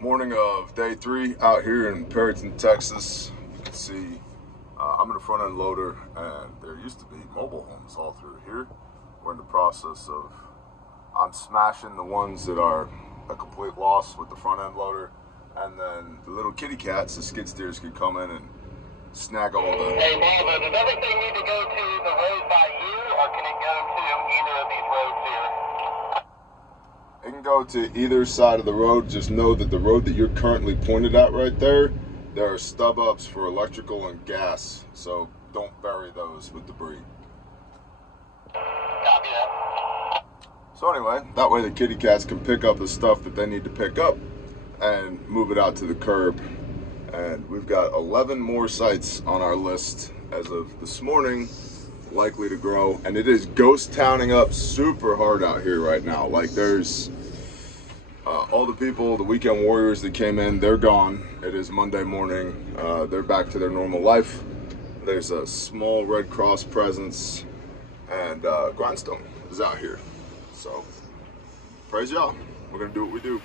Morning of day 3 out here in Perryton, Texas. You can see I'm in a front end loader, and there used to be mobile homes all through here. We're in the process of, I'm smashing the ones that are a complete loss with the front end loader, and then the little kitty cats, the skid steers, can come in and snag all the... Hey Bob, does everything need to go to the road by you, or can it go to either of these roads here? It can go to either side of the road. Just know that the road that you're currently pointed at right there are stub ups for electrical and gas, so don't bury those with debris. Copy that. So anyway, that way the kitty cats can pick up the stuff that they need to pick up and move it out to the curb. And we've got 11 more sites on our list as of this morning, likely to grow. And it is ghost towning up super hard out here right now. Like, there's all the people, the weekend warriors that came in, they're gone. It is Monday morning. They're back to their normal life. There's a small Red Cross presence, and Grindstone is out here. So praise y'all. We're gonna do what we do.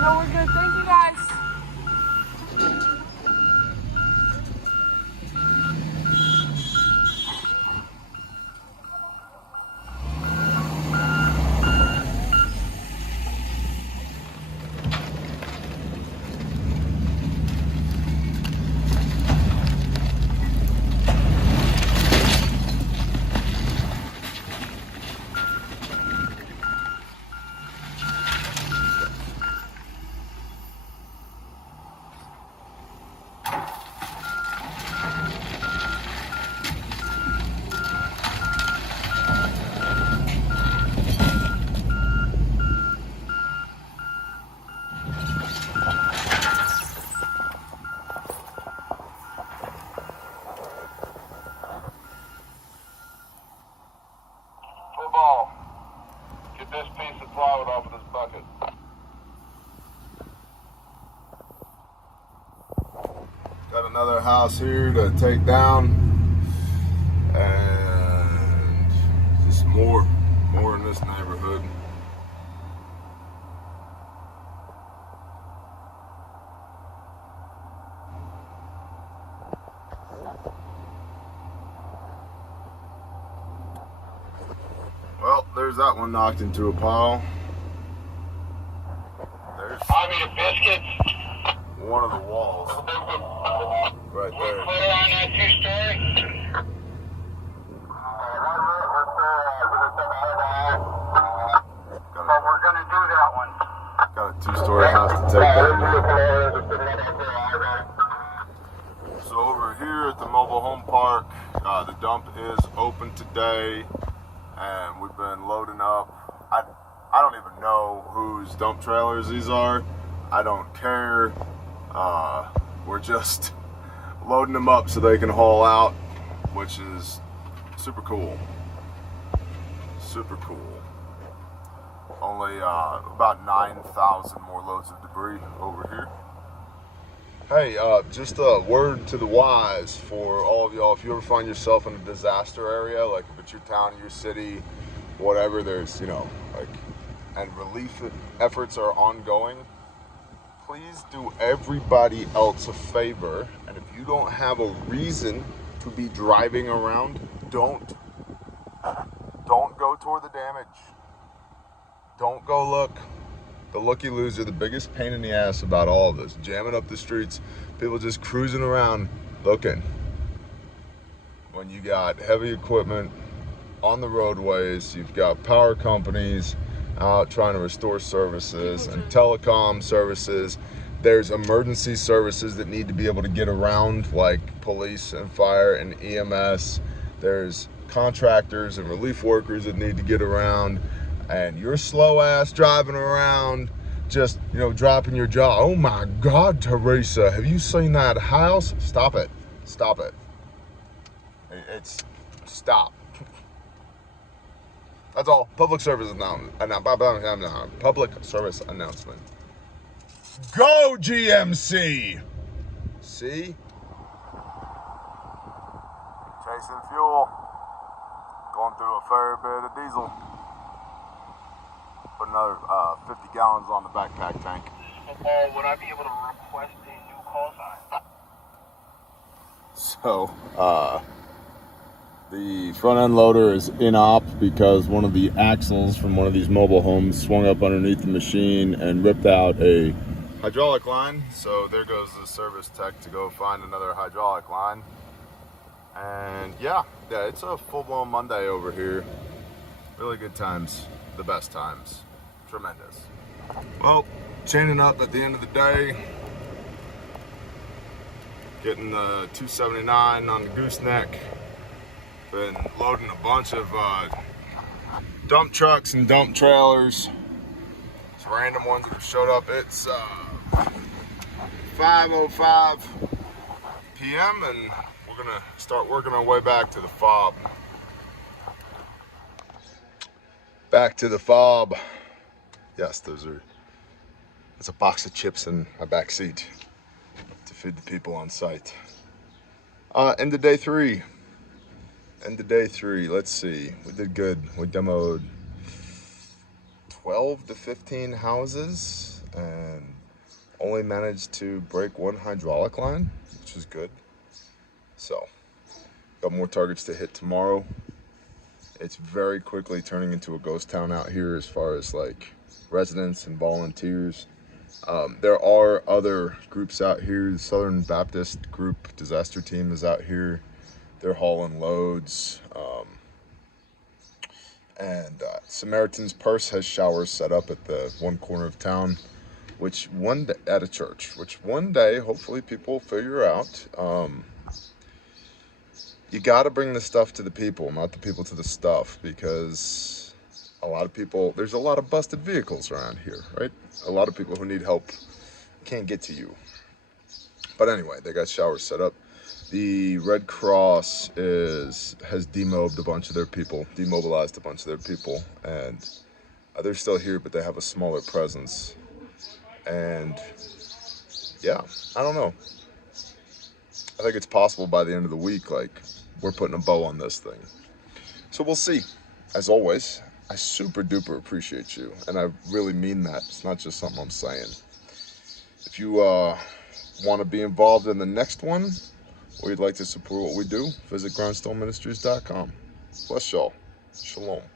No, we're good. Thank you, guys. Football. Get this piece of plywood off of this bucket. Got another house here to take down. And just more in this neighborhood. Well, there's that one knocked into a pile. There's biscuits. one of the walls right there. Clear on that two-story. But we're gonna do that one. Got a two-story house to take down now. So over here at the mobile home park, the dump is open today, and we've been loading up. I don't even know whose dump trailers these are. I don't care. We're just loading them up so they can haul out, which is super cool. Super cool. Only about 9,000 more loads of debris over here. Hey, just a word to the wise for all of y'all. If you ever find yourself in a disaster area, like if it's your town, your city, whatever, there's, and relief efforts are ongoing, please do everybody else a favor. And if you don't have a reason to be driving around, don't go toward the damage. Don't go look. The looky-loos are the biggest pain in the ass about all of this. Jamming up the streets, people just cruising around looking. When you got heavy equipment on the roadways, you've got power companies out trying to restore services and telecom services. There's emergency services that need to be able to get around, like police and fire and EMS. There's contractors and relief workers that need to get around. And you're slow ass driving around, just, dropping your jaw. Oh my God, Teresa, have you seen that house? Stop it. Stop it. Stop. That's all. Public service announcement. Public service announcement. Go GMC. See? Chasing fuel. Going through a fair bit of diesel. Put another 50 gallons on the backpack tank. Would I be able to request a new call sign? So, the front end loader is in op because one of the axles from one of these mobile homes swung up underneath the machine and ripped out a hydraulic line. So there goes the service tech to go find another hydraulic line. And yeah, it's a full-blown Monday over here. Really good times, the best times. Tremendous. Well, chaining up at the end of the day, getting the 279 on the gooseneck. Been loading a bunch of dump trucks and dump trailers. It's random ones that have showed up. It's 5:05 p.m. and we're gonna start working our way back to the fob. Back to the fob. Yes, that's a box of chips in my back seat to feed the people on site. End of day three. Let's see. We did good. We demoed 12 to 15 houses and only managed to break one hydraulic line, which is good. So, got more targets to hit tomorrow. It's very quickly turning into a ghost town out here as far as residents and volunteers. There are other groups out here. The Southern Baptist Group Disaster Team is out here. They're hauling loads. And Samaritan's Purse has showers set up at the one corner of town, at a church, which one day, hopefully people will figure out. You got to bring the stuff to the people, not the people to the stuff, because there's a lot of busted vehicles around here, right? A lot of people who need help can't get to you. But anyway, they got showers set up. The Red Cross has demobilized a bunch of their people, and they're still here, but they have a smaller presence. And yeah, I don't know. I think it's possible by the end of the week, like, we're putting a bow on this thing. So we'll see. As always, I super duper appreciate you, and I really mean that. It's not just something I'm saying. If you want to be involved in the next one, or you'd like to support what we do, visit grindstoneministries.com. Bless y'all. Shalom.